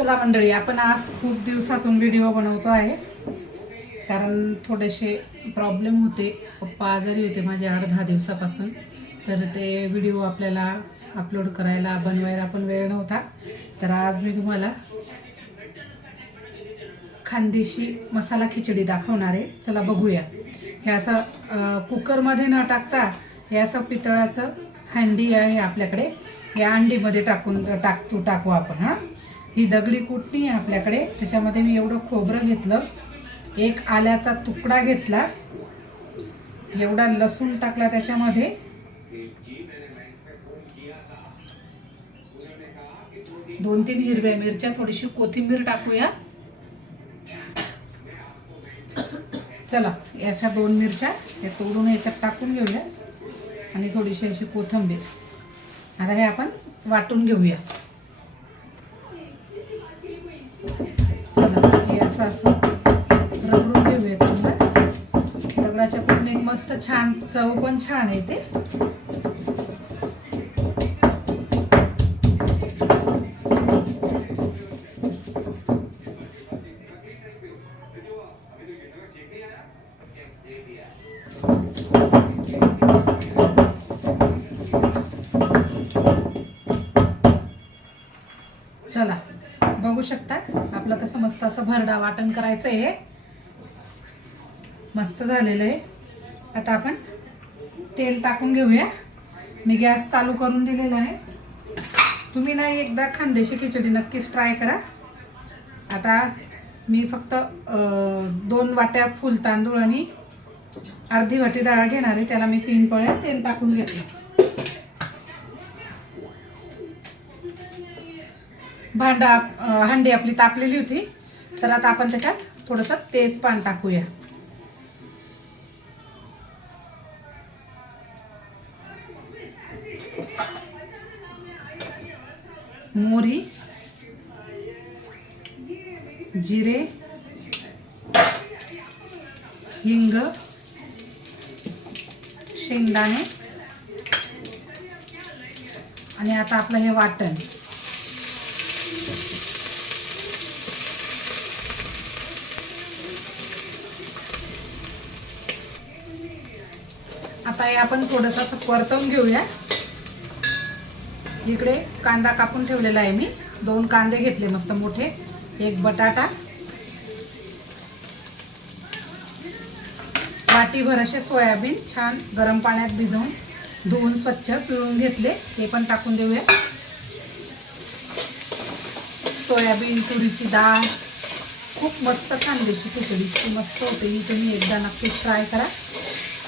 चला मंडळी आपण आज खूप दिवसातून व्हिडिओ बनवतो आहे. कारण थोडेसे प्रॉब्लेम होते. पप्पा आजारी होते माझे आठ दहा दिवसापासून. तर ते व्हिडिओ आपल्याला अपलोड करायला बनवायला पण वेळ नव्हता. तर आज मी तुम्हाला खानदेशी मसाला खिचडी दाखवणार आहे. चला बघूया. हे असं कुकरमध्ये न टाकता हे असं पितळाचं हंडी आहे आपल्याकडे. या अंडीमध्ये टाकून टाकतो टाकू आपण हां. ही दगडी कुटणी आहे आपल्याकडे. त्याच्यामध्ये मी एवढं खोबरं घेतलं. एक आल्याचा तुकडा घेतला. एवढा लसूण टाकला त्याच्यामध्ये. दोन तीन हिरव्या मिरच्या थोडीशी कोथिंबीर टाकूया. चला याच्या दोन मिरच्या या तोडून याच्यात टाकून घेऊया. आणि थोडीशी अशी कोथिंबीर. आता हे आपण वाटून घेऊया. असं असं रगडून घेऊया तुम्हाला दगडाच्या पुढे एक मस्त छान चव पण छान आहे मस्त असं भरडा वाटण करायचं आहे मस्त झालेलं आहे. आता आपण तेल टाकून घेऊया. मी गॅस चालू करून दिलेला आहे. तुम्ही ना एकदा खानदेशी खिचडी नक्कीच ट्राय करा. आता मी फक्त दोन वाट्या फुल तांदूळ आणि अर्धी वाटी डाळ घेणार आहे. त्याला मी तीन पळ्या तेल टाकून घेतलं. भांडा हंडी आपली तापलेली होती. तर आता आपण त्याच्यात थोडंसं तेज पान टाकूया. मोरी जिरे हिंग शेंगदाणे आणि आता आपलं हे वाटण. आता हे आपण थोडंसं असं परतवून घेऊया. इकडे कांदा कापून ठेवलेला आहे मी. दोन कांदे घेतले मस्त मोठे. एक बटाटा. वाटीभर असे सोयाबीन छान गरम पाण्यात भिजवून धुवून स्वच्छ पिळून घेतले. ते पण टाकून देऊया. सोयाबीन तुरीची डाळ. खूप मस्त खानदेशी खिचडी मस्त होते. ही तुम्ही एकदा नक्कीच ट्राय करा.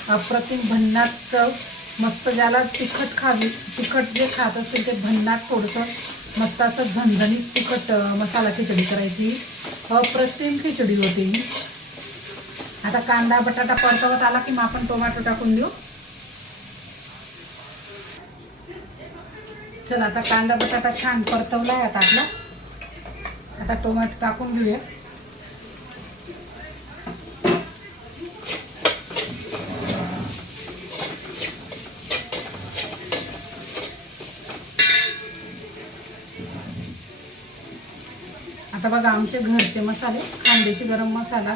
अप्रतिम भन्नाट चव मस्त ज्याला तिखट खावी तिखट जे खात असेल ते भन्नाट थोडंसं मस्त असं झणझणीत तिखट मसाला खिचडी करायची. अप्रतिम खिचडी होती. ही आता कांदा बटाटा परतवत आला की मग आपण टोमॅटो टाकून देऊ. चला आता कांदा बटाटा छान परतवला आहे आता आपला. आता टोमॅटो टाकून घेऊया. आता बघा आमचे घरचे मसाले खानदेशी गरम मसाला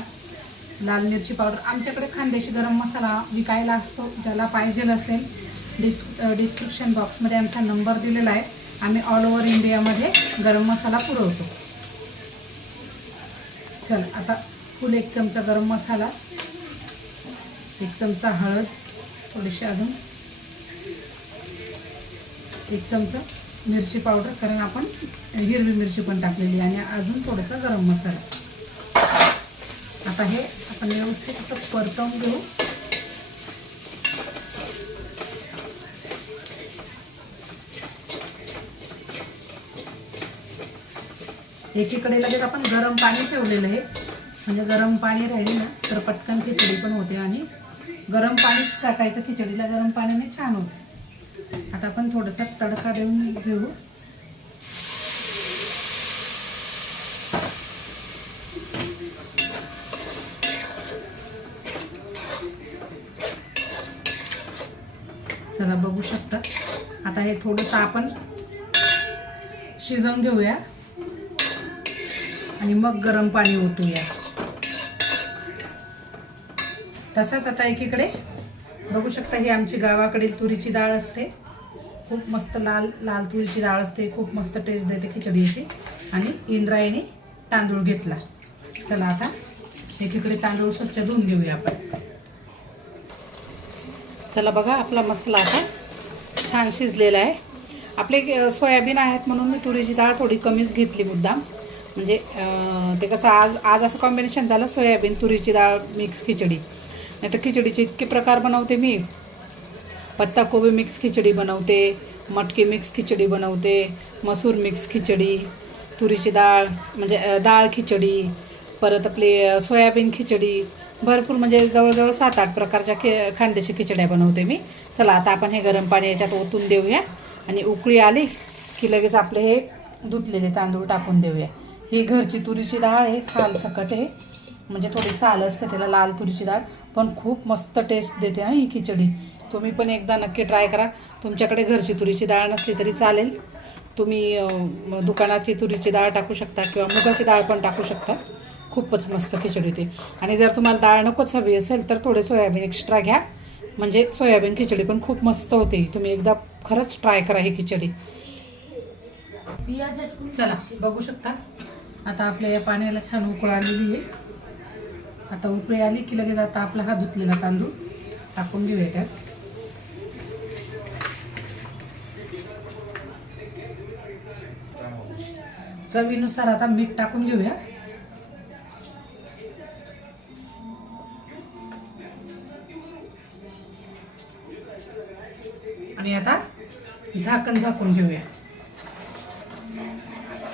लाल मिरची पावडर. आमच्याकडे खानदेशी गरम मसाला विकायला असतो ज्याला पाहिजे असेल डिस् डिस्क्रिप्शन बॉक्समध्ये आमचा नंबर दिलेला आहे. आम्ही ऑल ओव्हर इंडियामध्ये गरम मसाला पुरवतो. चल आता फुल एक चमचा गरम मसाला एक चमचा हळद थोडीशी अजून एक चमचा मिरची पावडर कारण आपण हिरवी मिरची पण टाकलेली आणि अजून थोडासा गरम मसाला. आता हे आपण व्यवस्थित असं परतवून घेऊ. एकीकडे लगेच आपण गरम पाणी ठेवलेलं आहे. म्हणजे गरम पाणी राहिले ना तर पटकन खिचडी पण होते आणि गरम पाणीच टाकायचं खिचडीला गरम पाण्याने छान होते. आता आपण थोडासा तडका देऊन घेऊ. चला बघू शकता. आता हे थोडंसं आपण शिजवून घेऊया. आणि मग गरम पाणी ओतूया. तसंच आता एकीकडे बघू शकता ही आमची गावाकडील तुरीची डाळ असते. खूप मस्त लाल लाल तुरीची डाळ असते. खूप मस्त टेस्ट देते खिचडीची. आणि इंद्रायणी तांदूळ घेतला. चला आता एकीकडे तांदूळ स्वच्छ धुवून घेऊया आपण. चला बघा आपला मसाला आता छान शिजलेला आहे. आपले सोयाबीन आहेत म्हणून मी तुरीची डाळ थोडी कमीच घेतली मुद्दाम. म्हणजे ते कसं आज आज असं कॉम्बिनेशन झालं सोयाबीन तुरीची डाळ मिक्स खिचडी. नाही तर खिचडीचे इतके प्रकार बनवते मी. पत्ताकोबी मिक्स खिचडी बनवते मटकी मिक्स खिचडी बनवते मसूर मिक्स खिचडी तुरीची डाळ म्हणजे डाळ खिचडी परत आपली सोयाबीन खिचडी भरपूर म्हणजे जवळजवळ सात आठ प्रकारच्या खि खांद्याच्या खिचड्या बनवते मी. चला आता आपण हे गरम पाणी याच्यात ओतून देऊया. आणि उकळी आली की लगेच आपले हे धुतलेले तांदूळ टाकून देऊया. ही घरची तुरीची डाळ आहे साल सकट आहे. म्हणजे थोडीसं आलं असतं त्याला लाल तुरीची डाळ पण खूप मस्त टेस्ट देते हा ही खिचडी. तुम्ही पण एकदा नक्की ट्राय करा. तुमच्याकडे घरची तुरीची डाळ नसली तरी चालेल. तुम्ही दुकानाची तुरीची डाळ टाकू शकता किंवा मुगाची डाळ पण टाकू शकता. खूपच मस्त खिचडी होते. आणि जर तुम्हाला डाळ नकोच हवी असेल तर थोडे सोयाबीन एक्स्ट्रा घ्या. म्हणजे सोयाबीन खिचडी पण खूप मस्त होते. तुम्ही एकदा खरंच ट्राय करा ही खिचडी. चला बघू शकता. आता आपल्या या पाण्याला छान उकळ आलेली आहे. आता उकळी आली की लगेच आता आपला हा धुतलेला तांदूळ. टाकून घेऊया त्यात. चवीनुसार आता मीठ टाकून घेऊया. आणि आता झाकण झाकून घेऊया.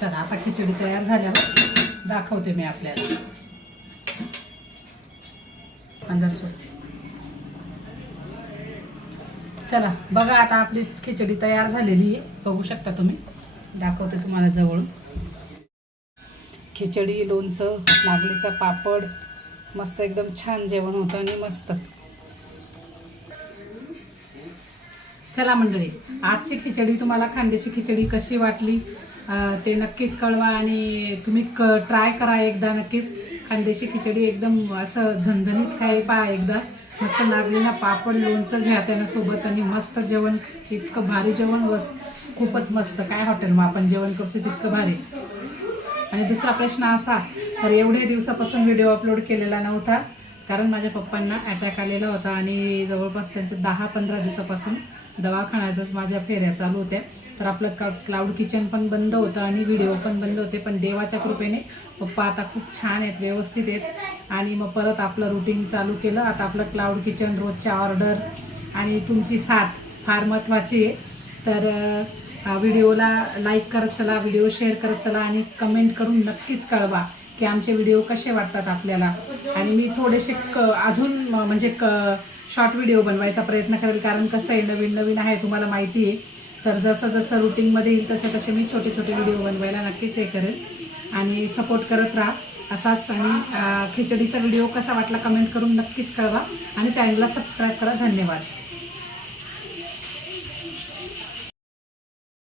चला आता खिचडी तयार झाल्यावर दाखवते मी आपल्याला. अंदाज सोड. चला बघा आता आपली खिचडी तयार झालेली आहे. बघू शकता तुम्ही. दाखवते तुम्हाला जवळून. खिचडी लोणचं नागलीचा पापड. मस्त एकदम छान जेवण होतं आणि मस्त. चला मंडळी आजची खिचडी तुम्हाला खांद्याची खिचडी कशी वाटली ते नक्कीच कळवा आणि तुम्ही क ट्राय करा एकदा नक्कीच. खानदेशी खिचडी एकदम असं झणझणीत खाय पहा एकदा. मस्त लागलेला पापड लोणचं घ्या त्यानं सोबत आणि मस्त जेवण इतकं भारी जेवण बस. खूपच मस्त. काय हॉटेल मग आपण जेवण करतो तितकं भारी. आणि दुसरा प्रश्न असा तर एवढे दिवसापासून व्हिडिओ अपलोड केलेला नव्हता कारण माझ्या पप्पांना अटॅक आलेला होता आणि जवळपास त्यांचं दहा पंधरा दिवसापासून दवाखान्यातच माझ्या फेऱ्या चालू होत्या. तर आपलं का क्लाउड किचन पण बंद होतं आणि व्हिडिओ पण बंद होते पण देवाच्या कृपेने पप्पा आता खूप छान आहेत व्यवस्थित आहेत. आणि मग परत आपलं रुटीन चालू केलं. आता आपलं क्लाउड किचन रोजच्या ऑर्डर आणि तुमची साथ फार महत्त्वाची आहे. तर व्हिडिओला लाईक करत चला व्हिडिओ शेअर करत चला आणि कमेंट करून नक्कीच कळवा की आमचे व्हिडिओ कसे वाटतात आपल्याला. आणि मी थोडेसे क अजून म्हणजे क शॉर्ट व्हिडिओ बनवायचा प्रयत्न करेल. कारण कसं आहे नवीन नवीन आहे तुम्हाला माहिती आहे. तर जसं जसं रुटीनमध्ये येईल तसं तसे मी छोटे छोटे व्हिडिओ बनवायला नक्कीच हे करेन आणि सपोर्ट करत राहा. असाच आणि खिचडीचा व्हिडिओ कसा वाटला कमेंट करून नक्कीच कळवा. आणि चॅनलला सबस्क्राईब करा. धन्यवाद.